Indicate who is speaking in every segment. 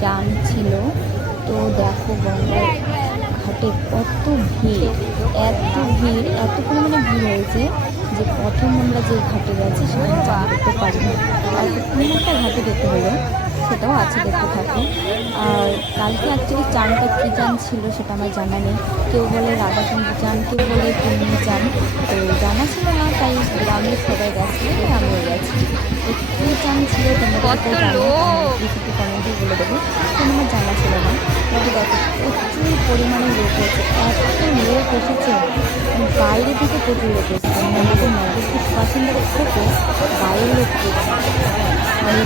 Speaker 1: চান ছিল। তো দেখো গঙ্গার ঘাটে কত ভিড়, এত ভিড়, এত পরিমাণে ভিড় হয়েছে যে প্রথম আমরা যে ঘাটে গেছি সেখানে চান করতে পারিনি। আর একটা ঘাটে যেতে হলো, সেটাও আছে দেখতে থাকো। আর কালকে অ্যাকচুয়ালি চানটা কী চান ছিল সেটা আমার জানা নেই। কেউ বলে রাধাকুণ্ড চান, কেউ বলে পূর্ণিমা চান। তো জানা ছিল না, তাই গ্রামের সবাই গেছে আমিও গেছি।
Speaker 2: কত লোক!
Speaker 1: বলে দেবো। আমার জানা ছিল না। প্রচুর পরিমাণে লোক হয়েছে এত লোক এসেছে। বাইরে থেকে প্রচুর লোক এসেছে। মানে থেকে বাইরের লোক মানে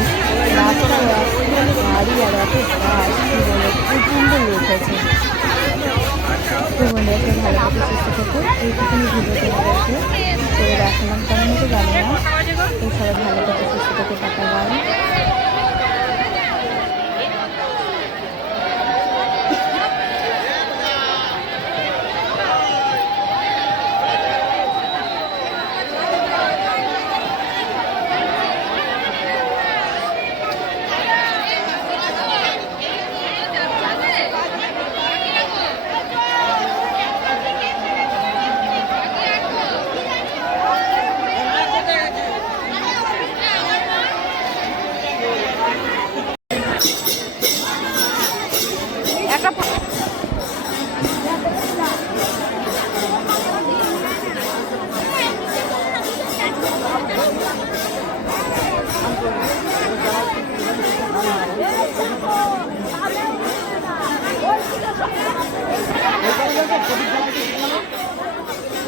Speaker 1: রাস্তায় এত গাড়ি আর এত বাস, কী বলে প্রচণ্ড লোক হয়েছে তো বন্ধুরা ভালো মতো সুস্থ থেকো। এইটুকুনি ভিডিও তোমাদেরকে তো দেখালাম কেমন হতো জানি না তো সবাই ভালো থেকে সুস্থ থেকে টাকা বাই
Speaker 2: একটা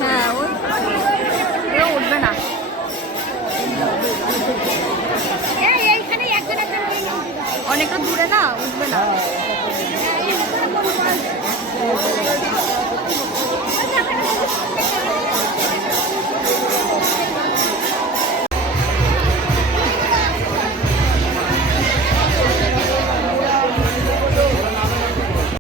Speaker 2: হ্যাঁ ওই উঠবে না। অনেকটা দূরে না উঠবে না। Yes.